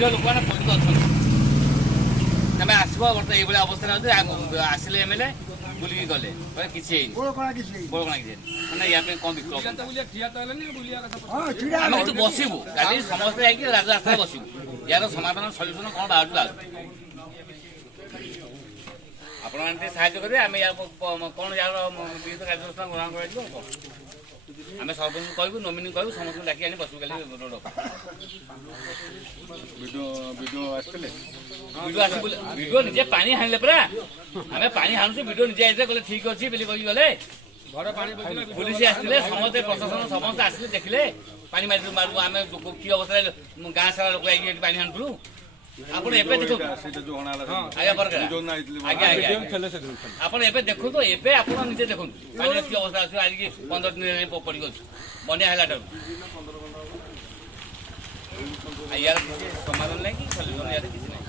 निरीह लोक मैंने पीड़ित अच्छा तमें आसब बर्तमान ये अवस्था आसिले एमएलए बुलिकी गले किसी मैंने या कौन विकल्प आम तो बसबू कल समस्ते जाकि राजरास्ता बसबू यार समाधान सल्यूसन कौन बाहर आपने साहय करेंगे आम या कौन यार विहित कार्यानुष्ठान ग्रहण कर आम सरपंच कहू नोमिनी कहू समस्त डाक आनी बसू कल रोड वीडियो निजे पानी हाणिले परा आम पानी हाणुचे वीडियो निजे आइले कहले ठीक अच्छी बोली कही गले पुलिस आसते समस्त प्रशासन समस्त आसले देखिले पानी मारू मारू आम कि अवस्था गाँ सारा लोक आई पानी हाणुलु ଆପଣ ଏବେ ଦେଖନ୍ତୁ ଆଜ୍ଞା ବରଗଡ଼ା ଆଜ୍ଞା ଆଜ୍ଞା ଆପଣ ଏବେ ଦେଖନ୍ତୁ ଏବେ ଆପଣ ନିଜେ ଦେଖନ୍ତୁ ପାଣିର କି ଅବସ୍ଥା ଅଛି ଆଜିକି 15 ଦିନ ପଡ଼ିକି ଅଛି ବନ୍ୟା ହେଲାଠାରୁ ୟାର କିଛି ସମାଧାନ ନାହିଁ କି ସଲ୍ୟୁସନ୍ ୟାର କିଛି ନାହିଁ।